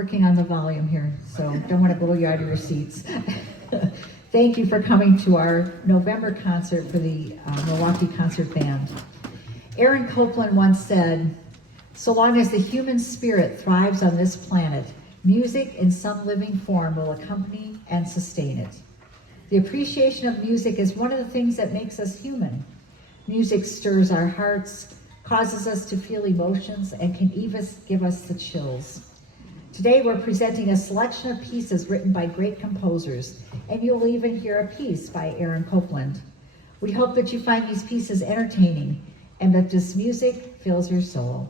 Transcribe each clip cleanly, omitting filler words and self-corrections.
working on the volume here, so don't want to blow you out of your seats. Thank you for coming to our November concert for the Milwaukee Concert Band. Aaron Copland once said, "So long as the human spirit thrives on this planet, music in some living form will accompany and sustain it." The appreciation of music is one of the things that makes us human. Music stirs our hearts, causes us to feel emotions, and can even give us the chills. Today we're presenting a selection of pieces written by great composers, and you'll even hear a piece by Aaron Copland. We hope that you find these pieces entertaining and that this music fills your soul.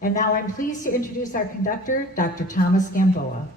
And now I'm pleased to introduce our conductor, Dr. Thomas Gamboa.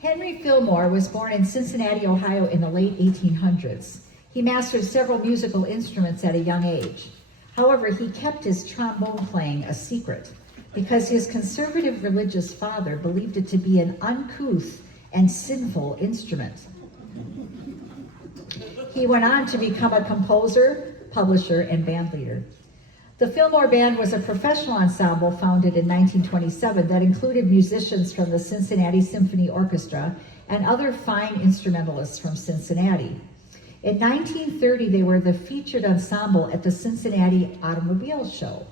Henry Fillmore was born in Cincinnati, Ohio in the late 1800s. He mastered several musical instruments at a young age. However, he kept his trombone playing a secret because his conservative religious father believed it to be an uncouth and sinful instrument. He went on to become a composer, publisher, and band leader. The Fillmore Band was a professional ensemble founded in 1927 that included musicians from the Cincinnati Symphony Orchestra and other fine instrumentalists from Cincinnati. In 1930, they were the featured ensemble at the Cincinnati Automobile Show.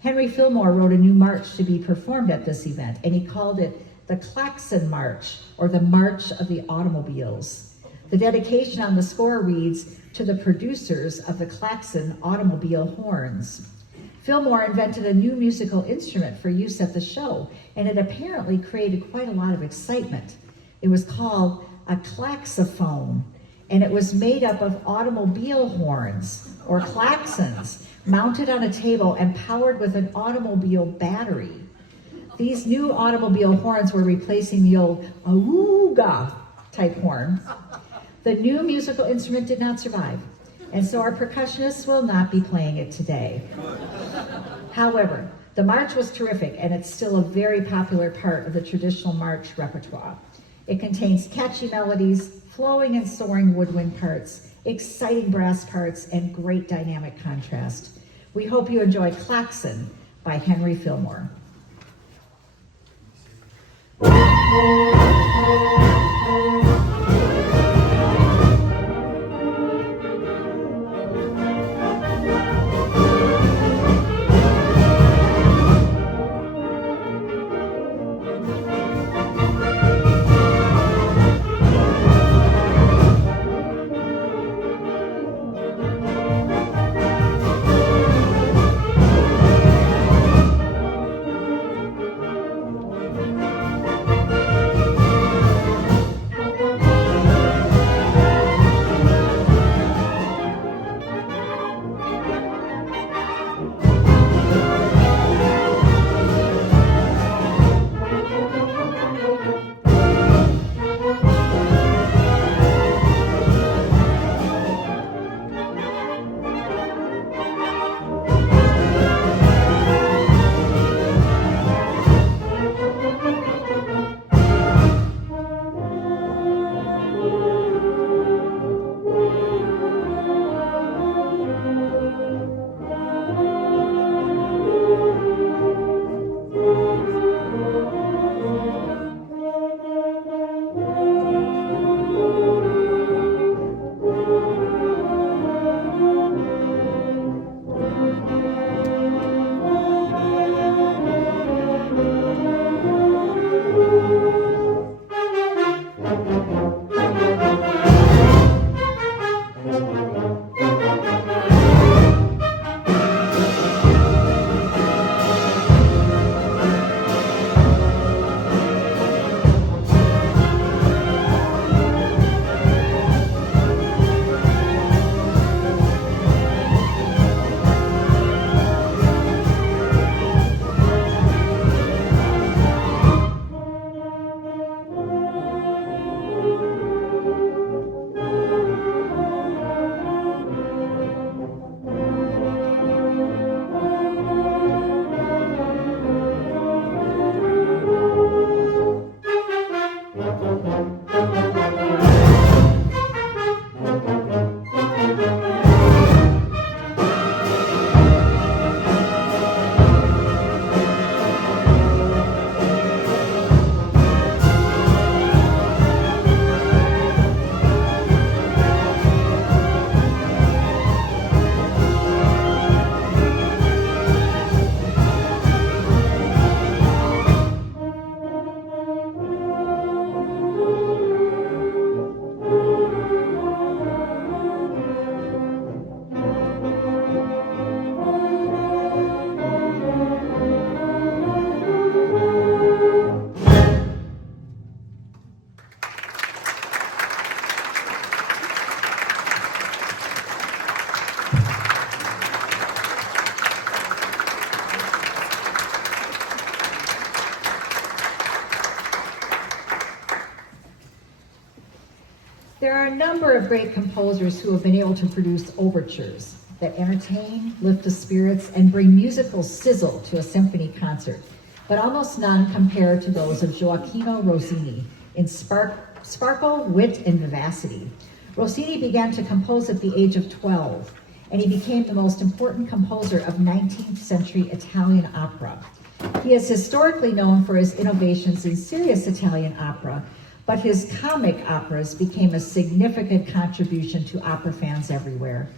Henry Fillmore wrote a new march to be performed at this event, and he called it the Klaxon March, or the March of the Automobiles. The dedication on the score reads, "To the producers of the Klaxon automobile horns." Fillmore invented a new musical instrument for use at the show, and it apparently created quite a lot of excitement. It was called a klaxophone, and it was made up of automobile horns, or klaxons, mounted on a table and powered with an automobile battery. These new automobile horns were replacing the old auga type horn. The new musical instrument did not survive, and so our percussionists will not be playing it today. However, the march was terrific, and it's still a very popular part of the traditional march repertoire. It contains catchy melodies, flowing and soaring woodwind parts, exciting brass parts, and great dynamic contrast. We hope you enjoy Klaxon by Henry Fillmore. There are a number of great composers who have been able to produce overtures that entertain, lift the spirits, and bring musical sizzle to a symphony concert, but almost none compare to those of Gioacchino Rossini in sparkle, wit, and vivacity. Rossini began to compose at the age of 12, and he became the most important composer of 19th century Italian opera. He is historically known for his innovations in serious Italian opera, but his comic operas became a significant contribution to opera fans everywhere.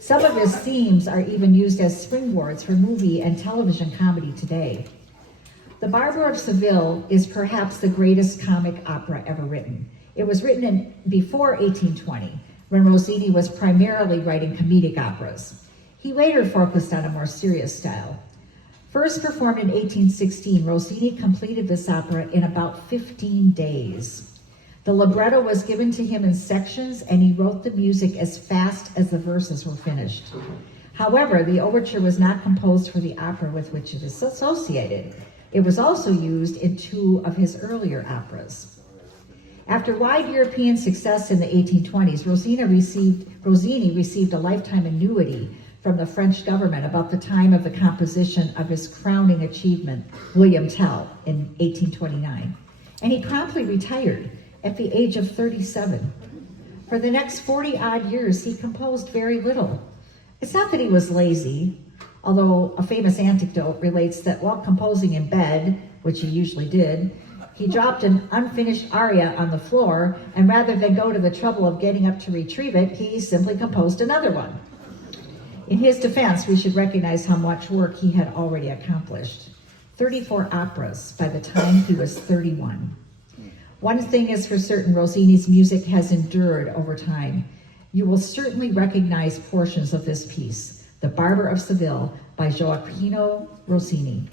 Some of his themes are even used as springboards for movie and television comedy today. The Barber of Seville is perhaps the greatest comic opera ever written. It was written before 1820, when Rossini was primarily writing comedic operas. He later focused on a more serious style. First performed in 1816, Rossini completed this opera in about 15 days. The libretto was given to him in sections, and he wrote the music as fast as the verses were finished. However, the overture was not composed for the opera with which it is associated. It was also used in two of his earlier operas. After wide European success in the 1820s, Rossini received a lifetime annuity from the French government about the time of the composition of his crowning achievement, William Tell, in 1829. And he promptly retired at the age of 37. For the next 40-odd years, he composed very little. It's not that he was lazy, although a famous anecdote relates that while composing in bed, which he usually did, he dropped an unfinished aria on the floor, and rather than go to the trouble of getting up to retrieve it, he simply composed another one. In his defense, we should recognize how much work he had already accomplished. 34 operas by the time he was 31. One thing is for certain, Rossini's music has endured over time. You will certainly recognize portions of this piece, The Barber of Seville by Gioacchino Rossini.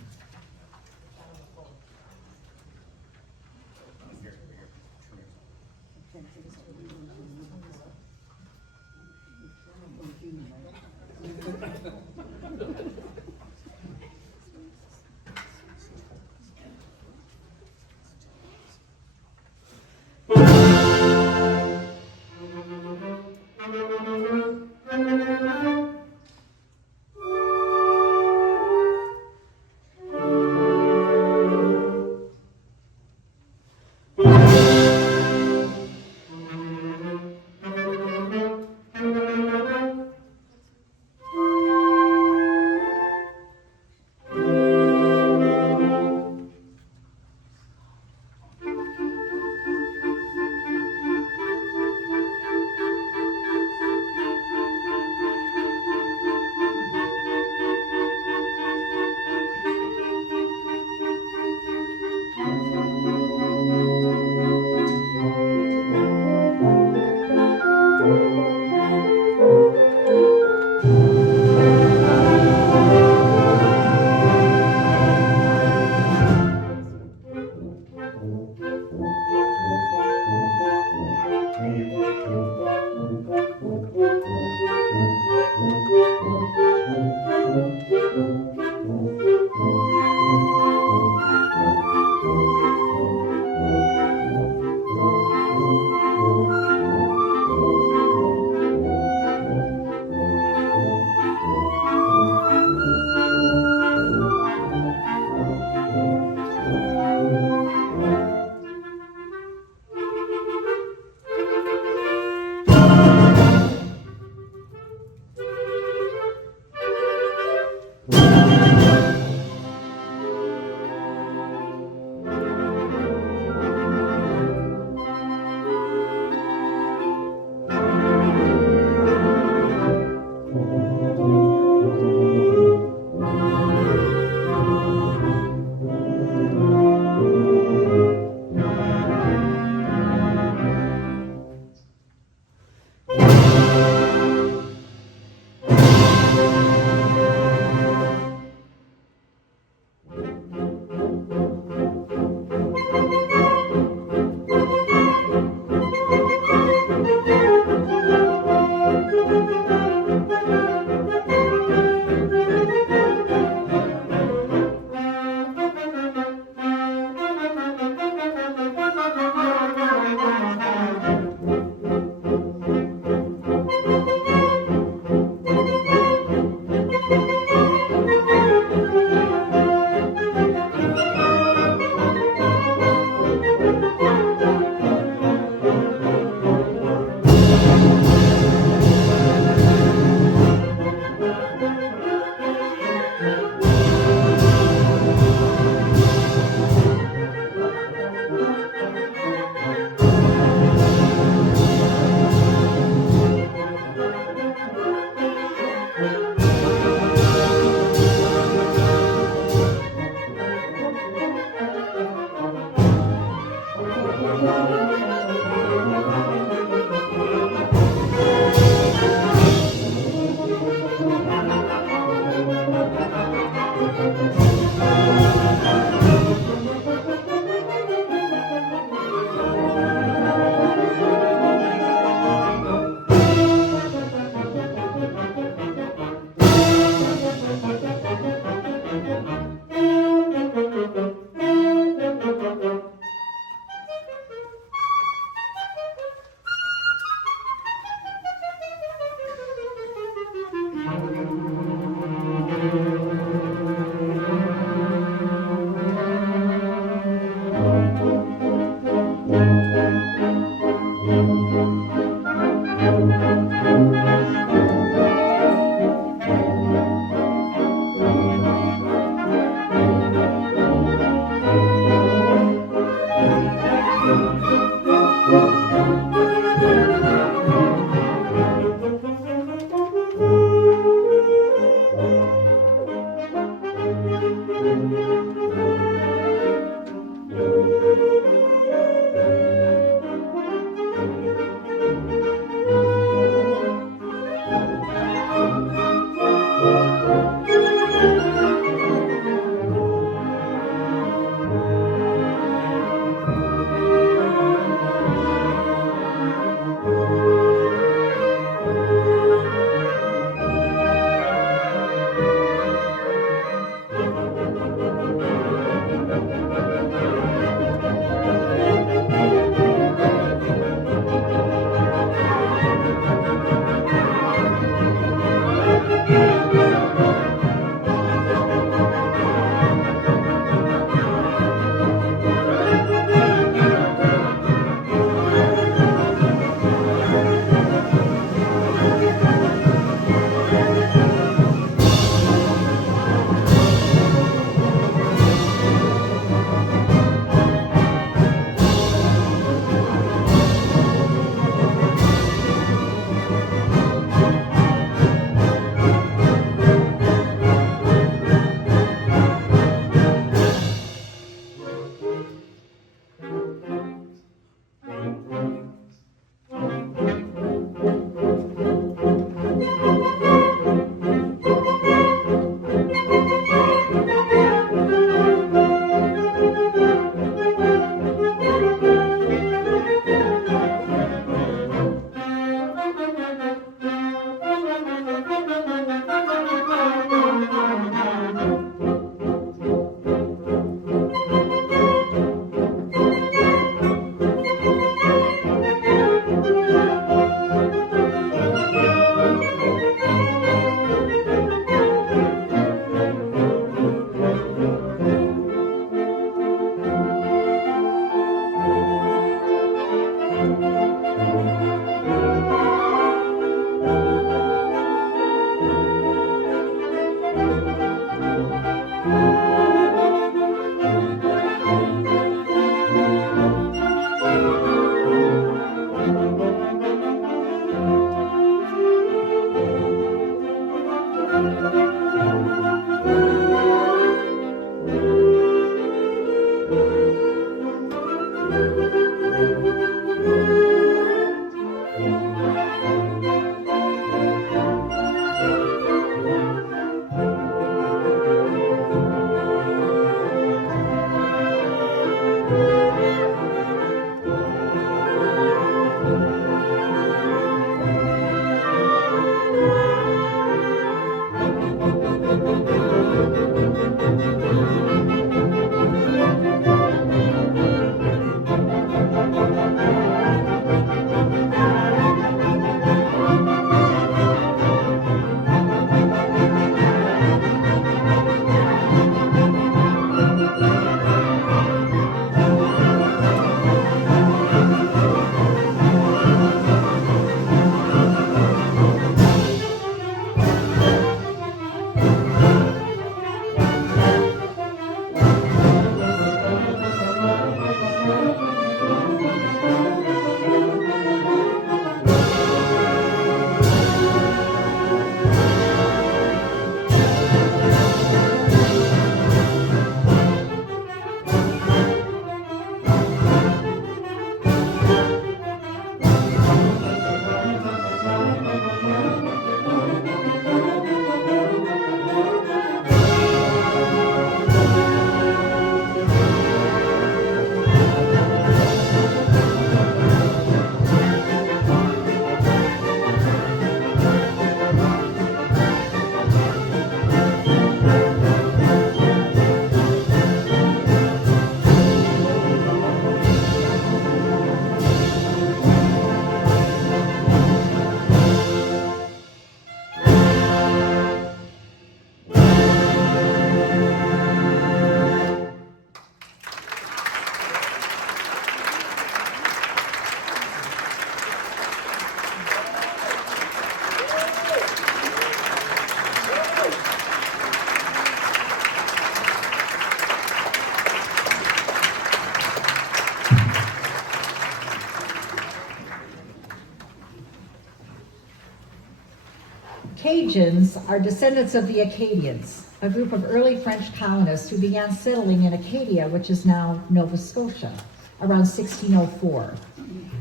Cajuns are descendants of the Acadians, a group of early French colonists who began settling in Acadia, which is now Nova Scotia, around 1604.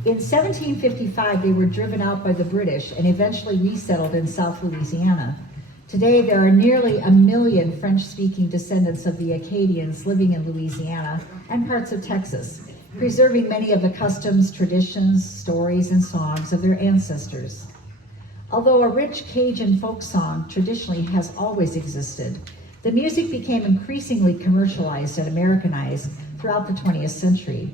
In 1755, they were driven out by the British and eventually resettled in South Louisiana. Today, there are nearly 1 million French-speaking descendants of the Acadians living in Louisiana and parts of Texas, preserving many of the customs, traditions, stories, and songs of their ancestors. Although a rich Cajun folk song traditionally has always existed, the music became increasingly commercialized and Americanized throughout the 20th century.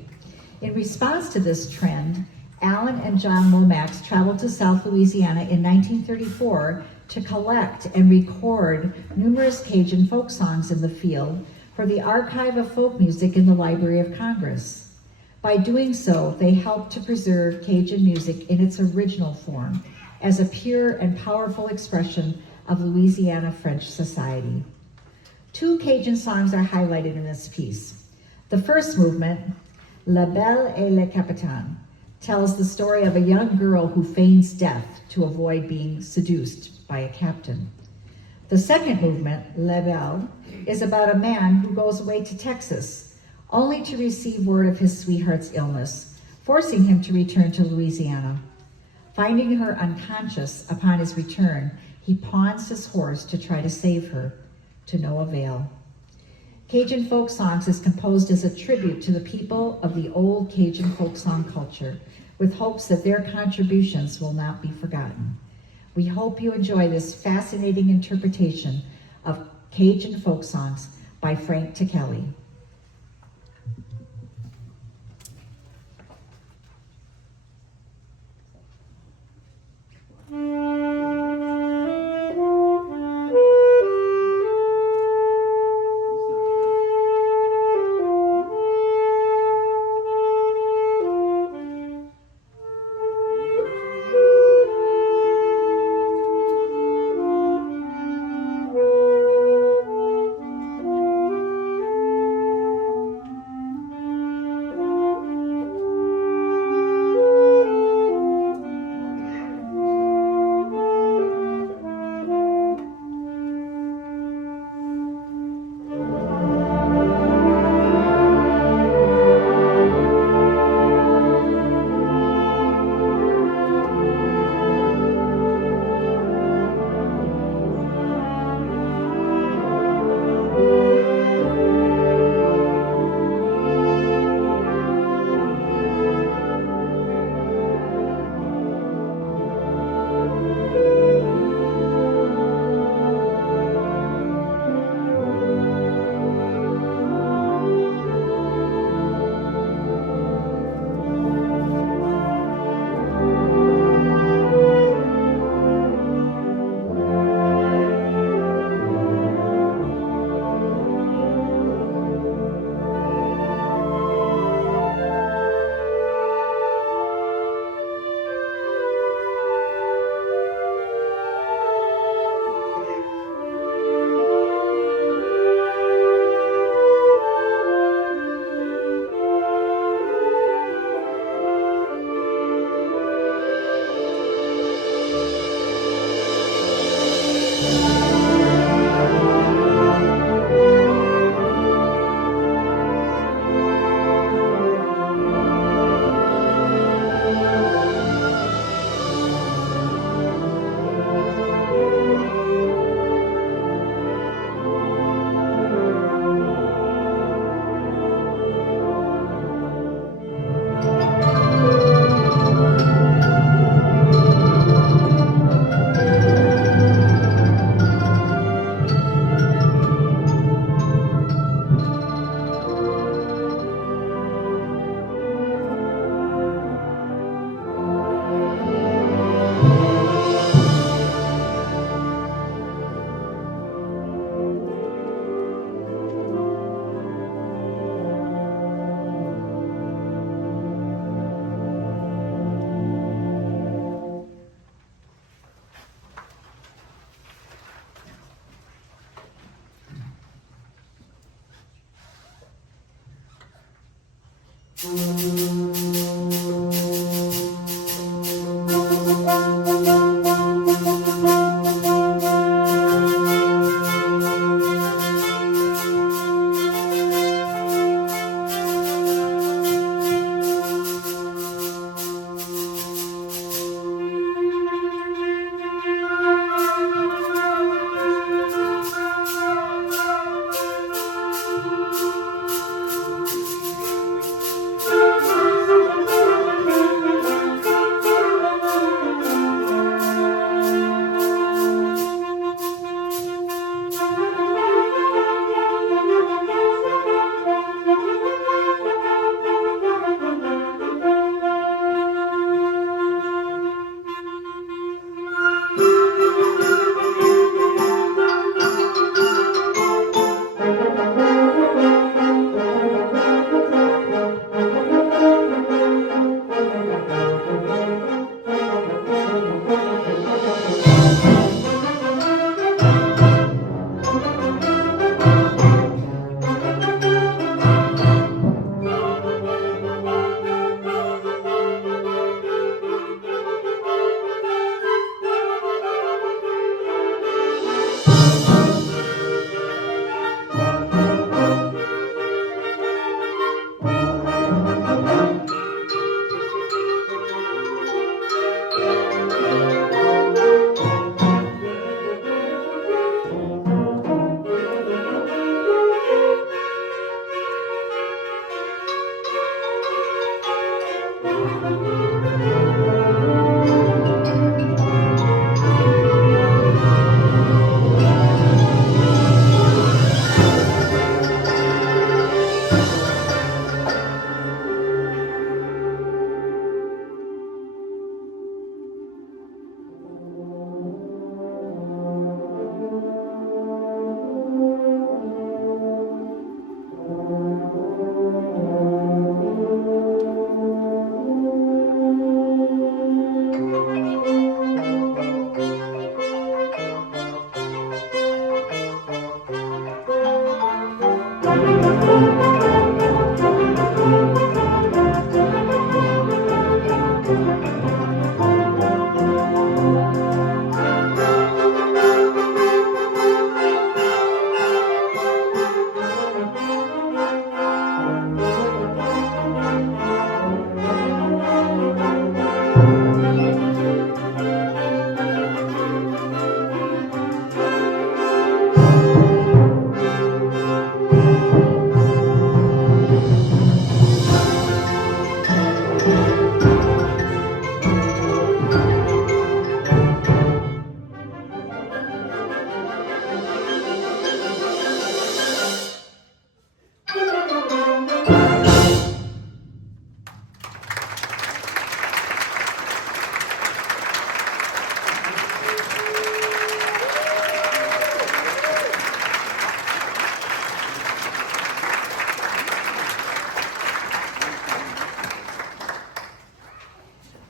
In response to this trend, Alan and John Lomax traveled to South Louisiana in 1934 to collect and record numerous Cajun folk songs in the field for the Archive of Folk Music in the Library of Congress. By doing so, they helped to preserve Cajun music in its original form as a pure and powerful expression of Louisiana French society. 2 Cajun songs are highlighted in this piece. The first movement, La Belle et le Capitaine, tells the story of a young girl who feigns death to avoid being seduced by a captain. The second movement, La Belle, is about a man who goes away to Texas, only to receive word of his sweetheart's illness, forcing him to return to Louisiana. Finding her unconscious upon his return, he pawns his horse to try to save her, to no avail. Cajun folk songs is composed as a tribute to the people of the old Cajun folk song culture, with hopes that their contributions will not be forgotten. We hope you enjoy this fascinating interpretation of Cajun folk songs by Frank Tekeli.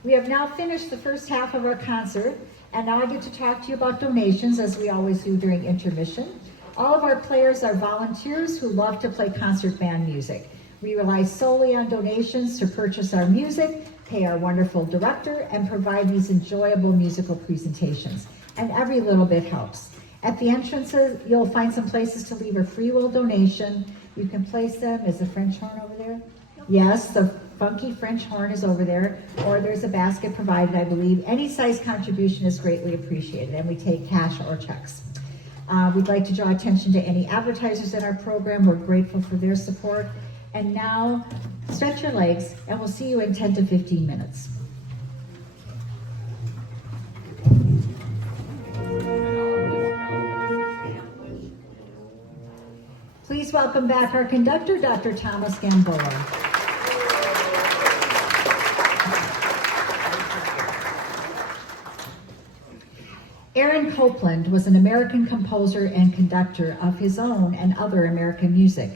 We have now finished the first half of our concert, and now I get to talk to you about donations, as we always do during intermission. All of our players are volunteers who love to play concert band music. We rely solely on donations to purchase our music, pay our wonderful director, and provide these enjoyable musical presentations. And every little bit helps. At the entrances, you'll find some places to leave a free will donation. You can place them. Is the French horn over there? Yes, the funky French horn is over there, or there's a basket provided, I believe. Any size contribution is greatly appreciated, and we take cash or checks. We'd like to draw attention to any advertisers in our program. We're grateful for their support. And now, stretch your legs, and we'll see you in 10 to 15 minutes. Please welcome back our conductor, Dr. Thomas Gamboa. Aaron Copland was an American composer and conductor of his own and other American music.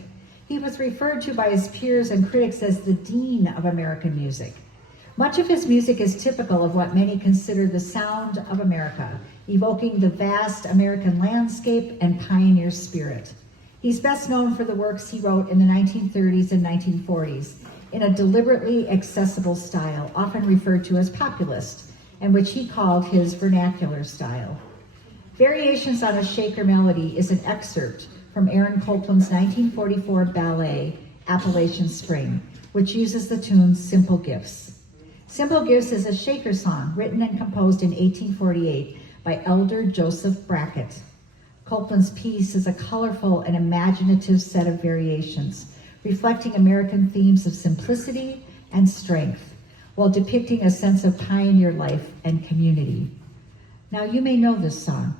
He was referred to by his peers and critics as the Dean of American music. Much of his music is typical of what many consider the sound of America, evoking the vast American landscape and pioneer spirit. He's best known for the works he wrote in the 1930s and 1940s in a deliberately accessible style, often referred to as populist, and which he called his vernacular style. Variations on a Shaker Melody is an excerpt from Aaron Copland's 1944 ballet, Appalachian Spring, which uses the tune Simple Gifts. Simple Gifts is a Shaker song written and composed in 1848 by Elder Joseph Brackett. Copland's piece is a colorful and imaginative set of variations, reflecting American themes of simplicity and strength, while depicting a sense of pioneer life and community. Now, you may know this song.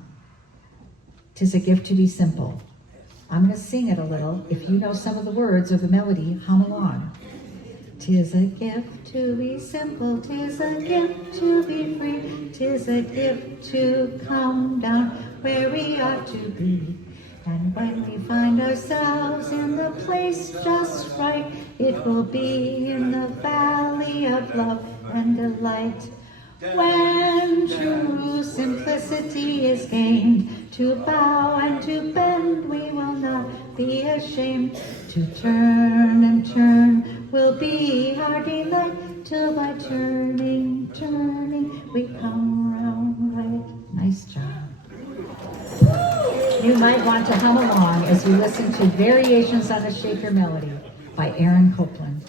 'Tis a gift to be simple. I'm going to sing it a little. If you know some of the words or the melody, hum along. 'Tis a gift to be simple, 'tis a gift to be free, 'tis a gift to come down where we ought to be. And when we find ourselves in the place just right, it will be in the valley of love and delight. When true simplicity is gained, to bow and to bend we will not be ashamed. To turn and turn will be our delight, till by turning, turning, we come round right. Nice job. You might want to hum along as you listen to Variations on a Shaker Melody by Aaron Copland.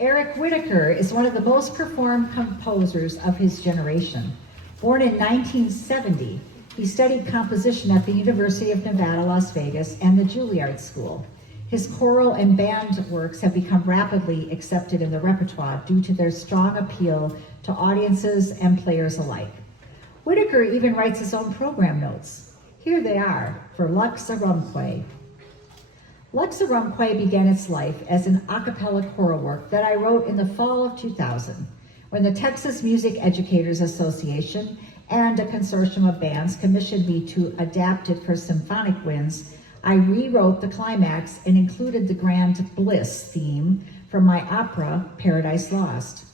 Eric Whitacre is one of the most performed composers of his generation. Born in 1970, he studied composition at the University of Nevada, Las Vegas, and the Juilliard School. His choral and band works have become rapidly accepted in the repertoire due to their strong appeal to audiences and players alike. Whitacre even writes his own program notes. Here they are for Lux Arumque. Lux Arumque began its life as an a cappella choral work that I wrote in the fall of 2000, when the Texas Music Educators Association and a consortium of bands commissioned me to adapt it for symphonic winds. I rewrote the climax and included the Grand Bliss theme from my opera, Paradise Lost.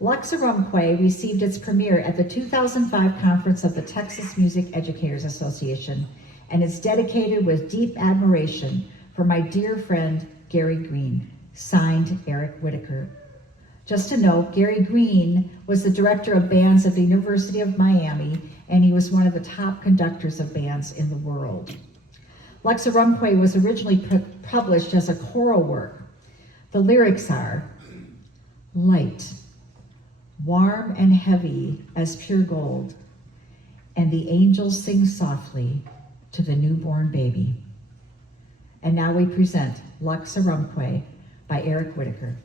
Lux Arumque received its premiere at the 2005 conference of the Texas Music Educators Association and is dedicated with deep admiration for my dear friend, Gary Green, signed Eric Whitacre. Just to note, Gary Green was the director of bands at the University of Miami, and he was one of the top conductors of bands in the world. Lux Arumque was originally published as a choral work. The lyrics are, light, warm and heavy as pure gold, and the angels sing softly to the newborn baby. And now we present Lux Arumque by Eric Whitacre.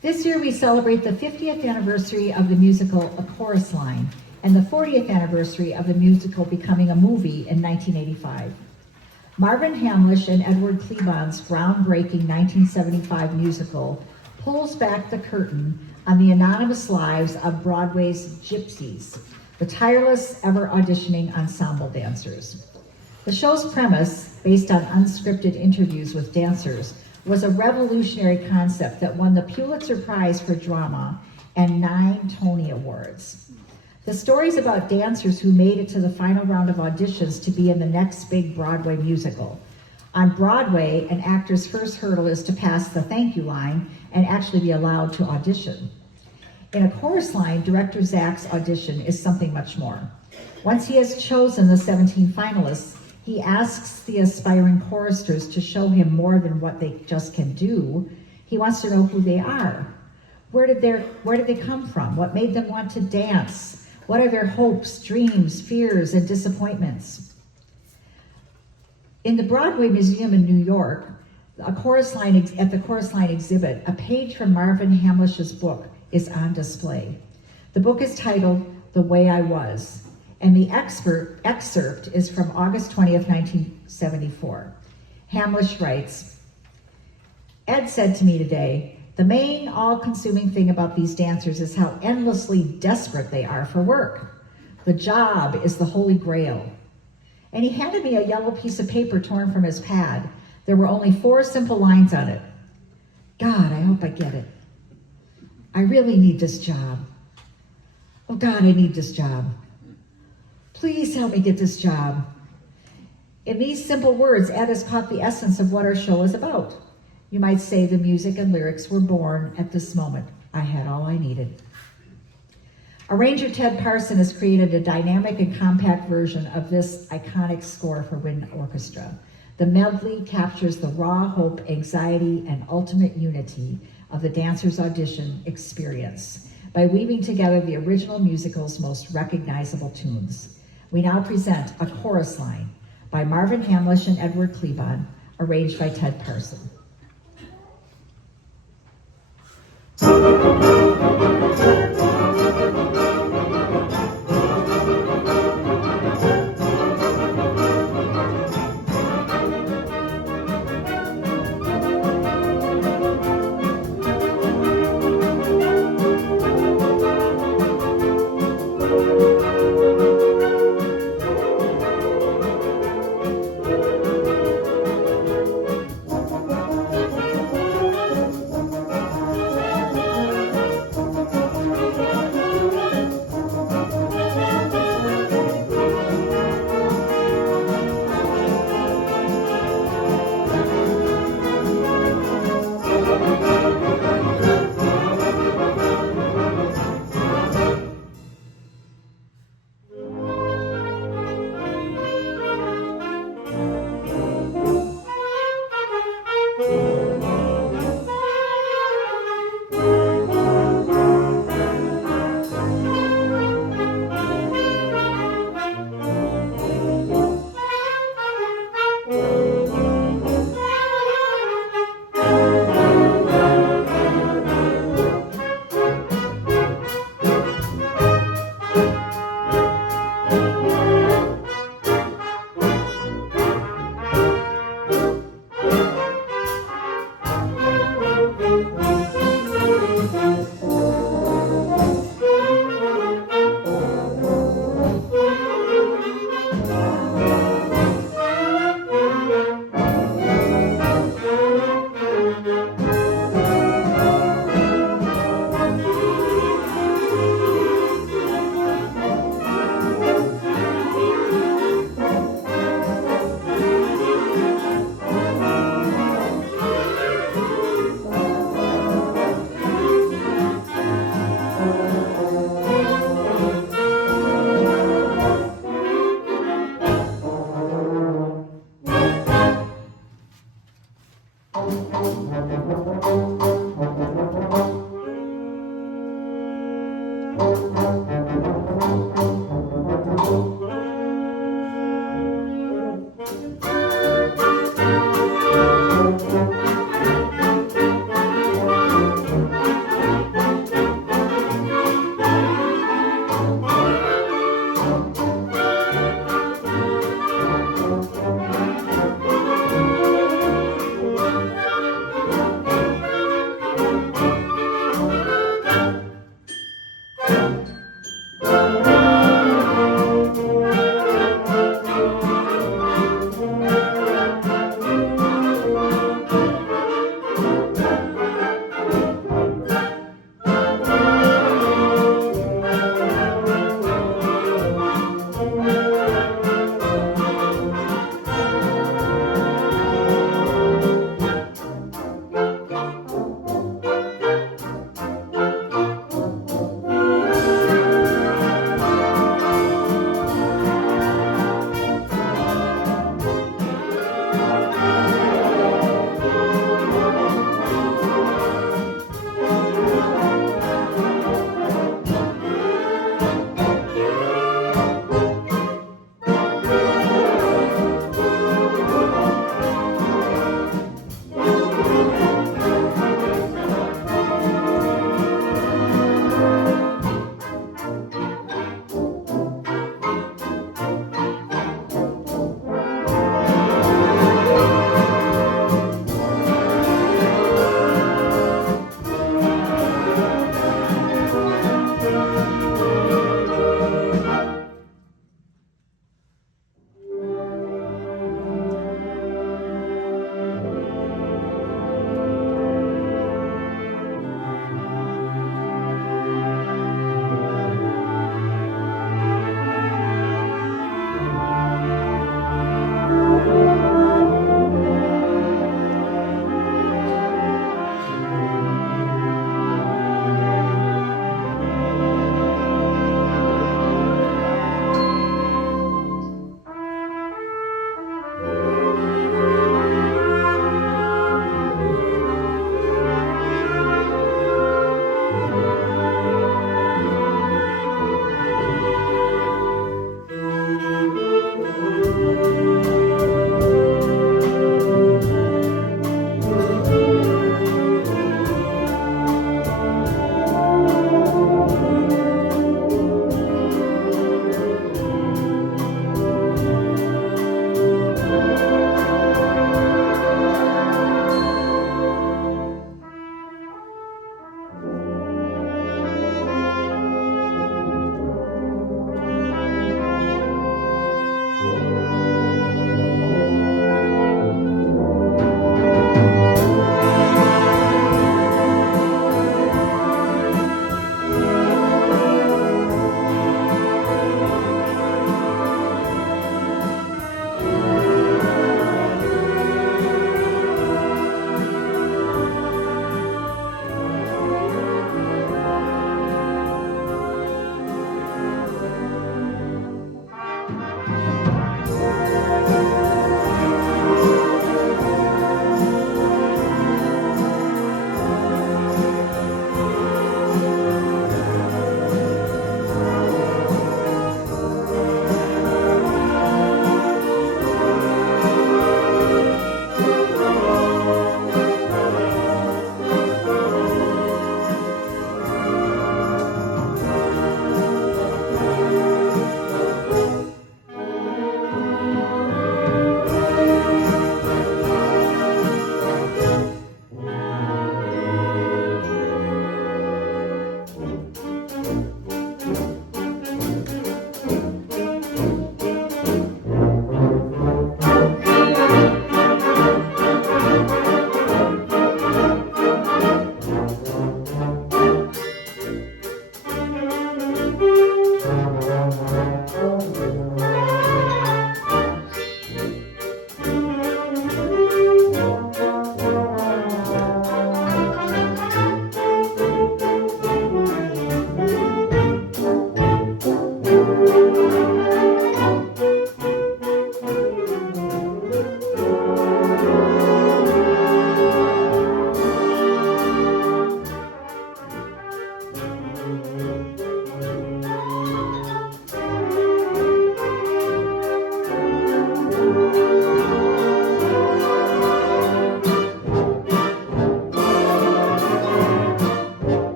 This year we celebrate the 50th anniversary of the musical A Chorus Line and the 40th anniversary of the musical becoming a movie in 1985. Marvin Hamlisch and Edward Kleban's groundbreaking 1975 musical pulls back the curtain on the anonymous lives of Broadway's gypsies, the tireless, ever-auditioning ensemble dancers. The show's premise, based on unscripted interviews with dancers, was a revolutionary concept that won the Pulitzer Prize for Drama and 9 Tony Awards. The stories about dancers who made it to the final round of auditions to be in the next big Broadway musical. On Broadway, an actor's first hurdle is to pass the thank you line and actually be allowed to audition. In A Chorus Line, director Zach's audition is something much more. Once he has chosen the 17 finalists, he asks the aspiring choristers to show him more than what they just can do. He wants to know who they are. Where did they come from? What made them want to dance? What are their hopes, dreams, fears, and disappointments? In the Broadway Museum in New York, at the Chorus Line exhibit, a page from Marvin Hamlisch's book is on display. The book is titled The Way I Was, and the excerpt is from August 20th, 1974. Hamlisch writes, "Ed said to me today, the main all-consuming thing about these dancers is how endlessly desperate they are for work. The job is the holy grail." And he handed me a yellow piece of paper torn from his pad. There were only 4 simple lines on it. "God, I hope I get it. I really need this job. Oh God, I need this job. Please help me get this job." In these simple words, Ed has caught the essence of what our show is about. You might say the music and lyrics were born at this moment. I had all I needed. Arranger Ted Parson has created a dynamic and compact version of this iconic score for wind orchestra. The medley captures the raw hope, anxiety, and ultimate unity of the dancer's audition experience by weaving together the original musical's most recognizable tunes. We now present A Chorus Line by Marvin Hamlisch and Edward Kleban, arranged by Ted Parson.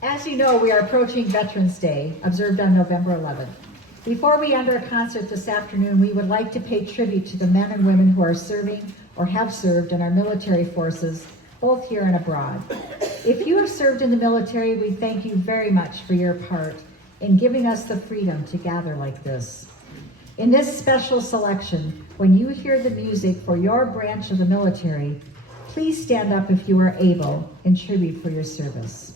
As you know, we are approaching Veterans Day, observed on November 11th. Before we end our concert this afternoon, we would like to pay tribute to the men and women who are serving or have served in our military forces, both here and abroad. If you have served in the military, we thank you very much for your part in giving us the freedom to gather like this. In this special selection, when you hear the music for your branch of the military, please stand up if you are able in tribute for your service.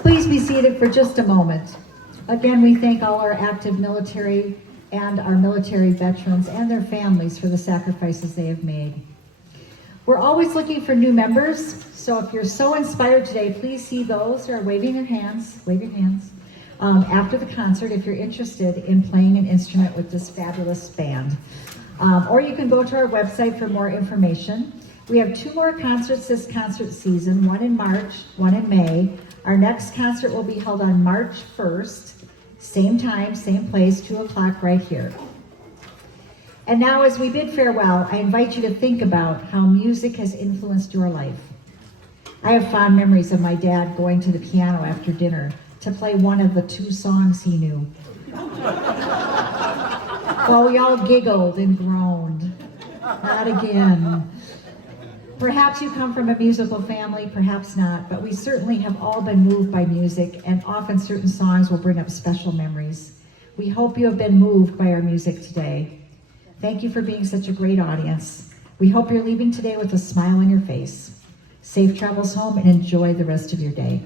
Please be seated for just a moment. Again, we thank all our active military and our military veterans and their families for the sacrifices they have made. We're always looking for new members, so if you're so inspired today, please see those who are waving your hands, after the concert if you're interested in playing an instrument with this fabulous band. Or you can go to our website for more information. We have 2 more concerts this concert season, one in March, one in May. Our next concert will be held on March 1st, same time, same place, 2 o'clock right here. And now as we bid farewell, I invite you to think about how music has influenced your life. I have fond memories of my dad going to the piano after dinner to play one of the 2 songs he knew. While we all giggled and groaned. Not again. Perhaps you come from a musical family, perhaps not, but we certainly have all been moved by music, and often certain songs will bring up special memories. We hope you have been moved by our music today. Thank you for being such a great audience. We hope you're leaving today with a smile on your face. Safe travels home and enjoy the rest of your day.